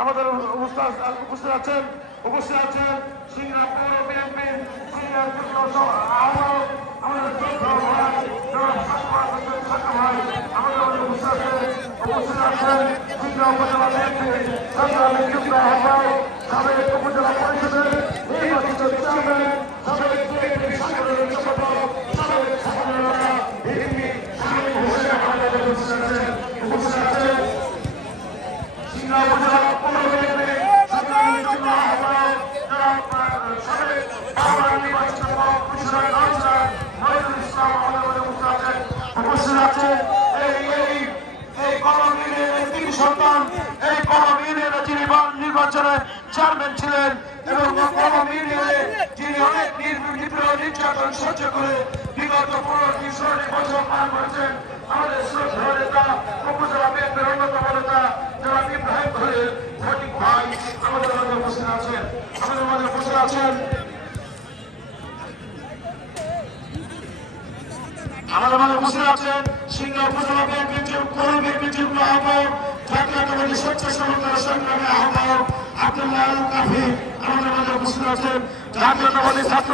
আমাদের উপস্থিত আছেন সিংড়া পৌর বিএনপি সিনিয়র আহ্বায়ক আমাদের আমাদের উপস্থিত আছেন সিংড়া উপজেলা বিএনপি সংগ্রামী যুগ্ম আহ্বায়ক সাবেক উপজেলা পরিষদের নির্বাচিত চেয়ারম্যান সাবেক বিএনপি সাংগঠনিক সম্পাদক সাবেক সাধারণরা এমপি সাবেক হোসেন আহমেদ উপস্থিত আছেন সিংড়া উপজেলা পৌর বিএনপি সংগ্রামী যুগ্ম আহ্বায়ক সাবেক নির্বাচিত কমিশনার কাউন্সিলর মহিদুল ইসলাম আমাদের উপস্থিত আছেন এই কলম ইউনিয়নের তিন সন্তান এই কলম ইউনিয়নের যিনি নির্বাচনে চেয়ারম্যান ছিলেন এবং কলম ইউনিয়নে যিনি অনেক নির্যাতন সহ্য করে বিগত 15-16 বছর পার করেছেন আমাদের শ্রদ্ধেয় নেতা উপজেলা বিএনপির অন্যতম নেতা যারা ইব্রাহিম খলিল ফটিক ভাই আমাদের মাঝে উপস্থিত আছেন আমাদের মাঝে উপস্থিত আছেন সিংড়া উপজেলা বিএনপির পৌর বিএনপির যুগ্ম আহ্বায়ক জাতীয়তাবাদী স্বেচ্ছাসেবক সংগ্রামী আহ্বায়ক আব্দুল্লাহ আল কাফি আমাদের মাঝে উপস্থিত আছেন জাতীয়তাবাদী ছাত্র